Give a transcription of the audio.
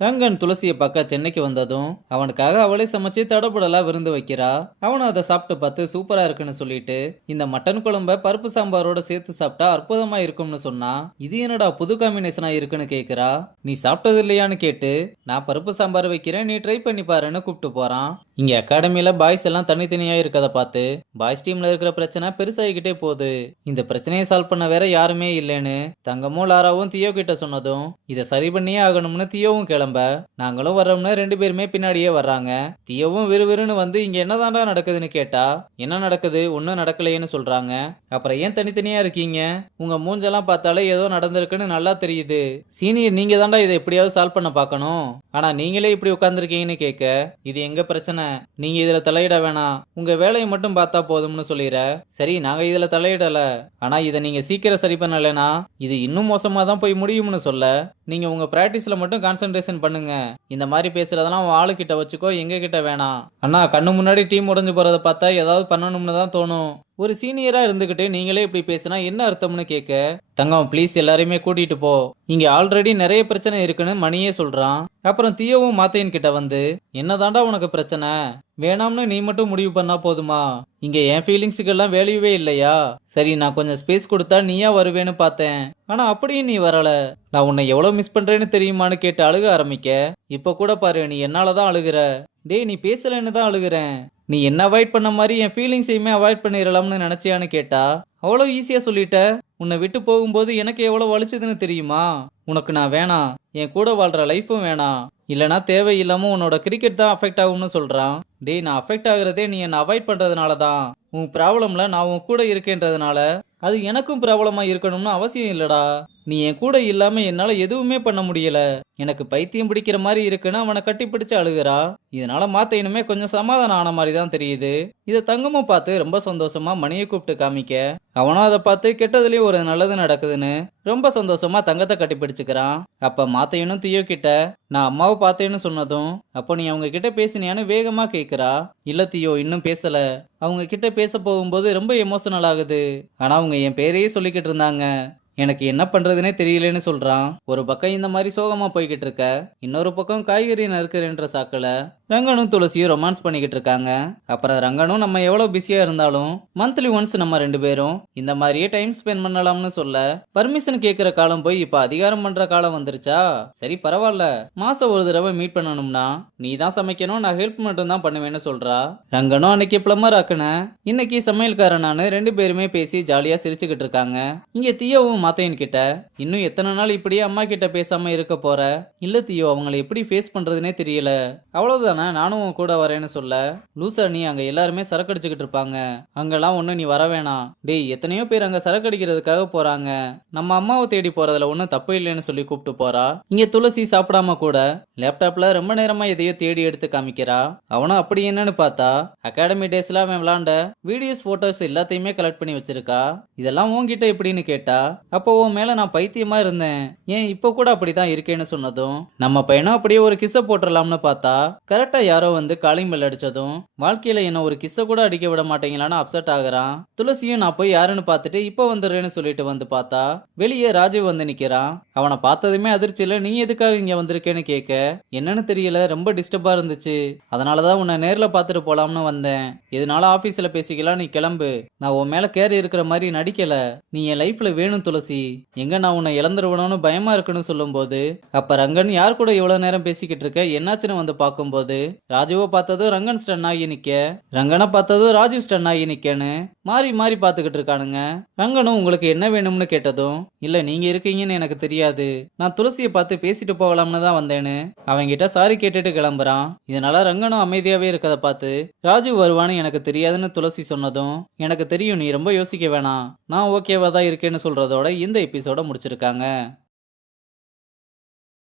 ரங்கன் துளசியை பார்க்க சென்னைக்கு வந்ததும் அவனுக்காக அவளே சமைச்சு தடபுடலா விருந்து வைக்கிறா. அவனும் அதை சாப்பிட்டு பார்த்து சூப்பரா இருக்குன்னு சொல்லிட்டு இந்த மட்டன் குழம்ப பருப்பு சாம்பாரோட சேர்த்து சாப்பிட்டா அற்புதமா இருக்கும்னு சொன்னா. இது என்னடா புது காம்பினேஷனா இருக்குன்னு கேக்குறா. நீ சாப்பிட்டது இல்லையான்னு கேட்டு நான் பருப்பு சாம்பார் வைக்கிறேன், நீ ட்ரை பண்ணி பாருன்னு கூப்பிட்டு போறான். இங்க அகாடமியில பாய்ஸ் எல்லாம் தனித்தனியா இருக்கதை பார்த்து பாய்ஸ் டீம்ல இருக்கிற பிரச்சனை பெருசாகிக்கிட்டே போகுது. இந்த பிரச்சனையை சால்வ் பண்ண வேற யாருமே இல்லைன்னு தங்கமும் லாராவும் தியோ கிட்ட சொன்னதும் இதை சரி பண்ணியே ஆகணும்னு தியோவும் கிளம்ப நாங்களும் வர்றோம்னு ரெண்டு பேருமே பின்னாடியே வர்றாங்க. தியோவும் விறுவிறுன்னு வந்து இங்க என்னதான்டா நடக்குதுன்னு கேட்டா என்ன நடக்குது ஒன்னும் நடக்கலையேன்னு சொல்றாங்க. அப்புறம் ஏன் தனித்தனியா இருக்கீங்க? உங்க மூஞ்செல்லாம் பார்த்தாலே ஏதோ நடந்திருக்குன்னு நல்லா தெரியுது. சீனியர் நீங்க தாண்டா இதை எப்படியாவது சால்வ் பண்ண பார்க்கணும். ஆனா நீங்களே இப்படி உட்கார்ந்துருக்கீங்கன்னு கேட்க இது எங்க பிரச்சனை, நீங்க இதுல தலையிட வேணாம், உங்க வேலையை மட்டும் பார்த்தா போதும்னு சொல்லிடுற. சரி நாங்க இதுல தலையிடல, ஆனா இதை நீங்க சீக்கிரம் சரி பண்ணலனா இது இன்னும் மோசமா தான் போய் முடியும்னு சொல்ல நீங்க உங்க பிராக்டிஸ்ல மட்டும் கான்சென்ட்ரேஷன் பண்ணுங்க. இந்த மாதிரி பேசுறதெல்லாம் உன் ஆளுகிட்ட வச்சுக்கோ, எங்க கிட்ட வேணாம். அண்ணா கண்ணு முன்னாடி டீம் உடஞ்சு போறதை பார்த்தா ஏதாவது பண்ணணும்னு தான் தோணும். ஒரு சீனியரா இருந்துகிட்டு நீங்களே இப்படி பேசினா என்ன அர்த்தம்னு கேட்க தங்கம் ப்ளீஸ் எல்லாரையுமே கூட்டிட்டு போ, இங்க ஆல்ரெடி நிறைய பிரச்சனை இருக்குன்னு மணியே சொல்றான். அப்புறம் தியோவும் மாத்தையன் கிட்ட வந்து என்னதாண்டா உனக்கு பிரச்சனை, வேணாம்னு நீ மட்டும் முடிவு பண்ணா போதுமா? இங்க என் ஃபீலிங்ஸுக்கெல்லாம் வேல்யூவே இல்லையா? சரி நான் கொஞ்சம் ஸ்பேஸ் கொடுத்தா நீயா வருவேன்னு பார்த்தேன், ஆனா அப்படியும் நீ வரல. நான் உன்னை எவ்வளவு மிஸ் பண்றேன்னு தெரியுமான்னு கேட்டு அழுக ஆரம்பிக்க இப்ப கூட பாரு நீ என்னாலதான் அழுகுற. டேய் நீ பேசலன்னு தான் அழுகுறேன். நீ என்ன அவாய்ட் பண்ண மாதிரி என் ஃபீலிங்ஸையுமே அவாய்ட் பண்ணிடலாம்னு நினைச்சியான்னு கேட்டா அவ்வளோ ஈஸியா சொல்லிட்ட. உன்னை விட்டு போகும்போது எனக்கு எவ்வளவு வலிச்சதுன்னு தெரியுமா? உனக்கு நான் வேணாம், என் கூட வாழ்ற லைஃபும் வேணாம், இல்லனா தேவையில்லாம உன்னோட கிரிக்கெட் தான் அஃபெக்ட் ஆகும்னு சொல்றான். டேய் நான் அஃபெக்ட் ஆகுறதே நீ என்ன அவாய்ட் பண்றதுனால தான். உன் ப்ராப்ளம்ல நான் உன் கூட இருக்கேன்றதுனால அது எனக்கும் ப்ராப்ளமா இருக்கணும்னு அவசியம் இல்லடா. நீ என் கூட இல்லாம என்னால எதுவுமே பண்ண முடியல, எனக்கு பைத்தியம் பிடிக்கிற மாதிரி இருக்குன்னு அவனை கட்டி பிடிச்சு அழுகிறா. இதனால மாத்தையனுமே கொஞ்சம் சமாதானம் ஆன மாதிரி தான் தெரியுது. இதை தங்கமும் பார்த்து ரொம்ப சந்தோஷமா மணியை கூப்பிட்டு காமிக்க அவனும் அதை பார்த்து கெட்டதுலயும் ஒரு நல்லது நடக்குதுன்னு ரொம்ப சந்தோஷமா தங்கத்தை கட்டி பிடிச்சுக்கிறான். அப்ப மாத்தையனும் தியோ கிட்ட நான் அம்மாவை பார்த்தேன்னு சொன்னதும் அப்போ நீ அவங்க கிட்ட பேசினியான்னு வேகமா கேக்குறா. இல்ல தியோ இன்னும் பேசல, அவங்க கிட்ட பேச போகும்போது ரொம்ப எமோஷனல் ஆகுது, ஆனா அவங்க என் பேரையே சொல்லிக்கிட்டு இருந்தாங்க, எனக்கு என்ன பண்றதுனே தெரியலன்னு சொல்றான். ஒரு பக்கம் இந்த மாதிரி சோகமா போய்கிட்டு இருக்க, இன்னொரு பக்கம் காய்கறி நறுக்கிறன்ற சாக்குல ரங்கனும் துளசியும் ரொமான்ஸ் பண்ணிக்கிட்டு இருக்காங்க. அப்புறம் ரங்கனும் நம்ம எவ்வளவு பிஸியா இருந்தாலும் மந்த்லி ஒன்ஸ் நம்ம ரெண்டு பேரும் இந்த மாதிரியே டைம் ஸ்பெண்ட் பண்ணலாம்னு சொல்ல பர்மிஷன் கேட்கிற காலம் போய் இப்ப அதிகாரம் பண்ற காலம் வந்துருச்சா? சரி பரவாயில்ல, மாசம் ஒரு தடவை மீட் பண்ணணும்னா நீ தான் சமைக்கணும், நான் ஹெல்ப் மட்டும் தான் பண்ணுவேன்னு சொல்றா. ரங்கனும் அன்னைக்கு பிளம்பர் ஆக்குன, இன்னைக்கு சமையல்காரனானு ரெண்டு பேருமே பேசி ஜாலியா சிரிச்சுக்கிட்டு இருக்காங்க. இங்க தியோவும் மாத்தையன் கிட்ட இன்னும் எத்தனை நாள் இப்படியே அம்மா கிட்ட பேசாம இருக்க போற? இல்ல தியோ அவங்களை எப்படி ஃபேஸ் பண்றதுனே தெரியல, அவ்வளவுதானே நானும் உன் கூட வரேன்னு சொல்ல லூசா நீ அங்க எல்லாருமே சரக்கு அடிச்சுக்கிட்டு இருப்பாங்க, அங்கெல்லாம் ஒண்ணு நீ வர வேணாம். டேய் எத்தனையோ பேர் அங்க சரக்கு அடிக்கிறதுக்காக போறாங்க, நம்ம அம்மாவை தேடி போறதுல ஒன்னும் தப்பு இல்லைன்னு சொல்லி கூப்பிட்டு போறா. இங்க துளசி சாப்பிடாம கூட லேப்டாப்ல ரொம்ப நேரமா எதையோ தேடி எடுத்து காமிக்கிறா. அவனும் அப்படி என்னன்னு பார்த்தா அகாடமி டேஸ்ல அவன் விளாண்ட வீடியோஸ் போட்டோஸ் எல்லாத்தையுமே கலெக்ட் பண்ணி வச்சிருக்கா. இதெல்லாம் உன்கிட்ட எப்படின்னு கேட்டா அப்போ உன் மேல நான் பைத்தியமா இருந்தேன், ஏன் இப்போ கூட அப்படிதான் இருக்கேன்னு சொன்னதும் நம்ம பையனும் அப்படியே ஒரு கிஸ்ஸ போட்டுடலாம்னு பார்த்தா கரெக்டா யாரோ வந்து காலிங் பெல் அடிச்சதும் வாழ்க்கையில என்ன ஒரு கிஸ்ஸ கூட அடிக்க விட மாட்டீங்களான்னு அப்செட் ஆகுறான். துளசியும் நான் போய் யாருன்னு பார்த்துட்டு இப்ப வந்துடுறேன்னு சொல்லிட்டு வந்து பார்த்தா வெளியே ராஜீவ் வந்து நிக்கிறான். அவனை பார்த்ததுமே அதிர்ச்சியில நீ எதுக்காக இங்க வந்திருக்கேன்னு கேட்க என்னன்னு தெரியல, ரொம்ப டிஸ்டர்பா இருந்துச்சு, அதனாலதான் உன்னை நேர்ல பார்த்துட்டு போலாம்னு வந்தேன், இதனால ஆபீஸ்ல பேசிக்கலாம், நீ கிளம்பு, நான் உன் மேல கேர் இருக்கிற மாதிரி நடிக்கல, நீ என் லைஃப்ல வேணும் துளசி, எங்க நான் உன்னை இழந்துருவணும்னு பயமா இருக்குன்னு சொல்லும் போது அப்ப ரங்கன் யார் கூட இவ்வளவு நேரம் பேசிக்கிட்டு இருக்க என்னாச்சுன்னு வந்து பார்க்கும்போது ராஜுவை பார்த்ததும் ரங்கன் ஸ்டன் ஆகி நிக்க, ரங்கனை பார்த்ததும் ராஜீவ் ஸ்டன் ஆகி நிக்கன்னு மாறி மாறி பார்த்துக்கிட்டு இருக்கானுங்க. ரங்கனும் உங்களுக்கு என்ன வேணும்னு கேட்டதும் இல்ல நீங்க இருக்கீங்கன்னு எனக்கு தெரியாது, நான் துளசியை பார்த்து பேசிட்டு போகலாம்னு தான் வந்தேன்னு அவங்கிட்ட சாரி கேட்டுட்டு கிளம்புறான். இதனால ரங்கனும் அமைதியாவே இருக்கதை பார்த்து ராஜு வருவான்னு எனக்கு தெரியாதுன்னு துளசி சொன்னதும் எனக்கு தெரியும், நீ ரொம்ப யோசிக்க வேணாம், நான் ஓகேவா தான் இருக்கேன்னு சொல்றதோட இந்த எபிசோட முடிச்சிருக்காங்க.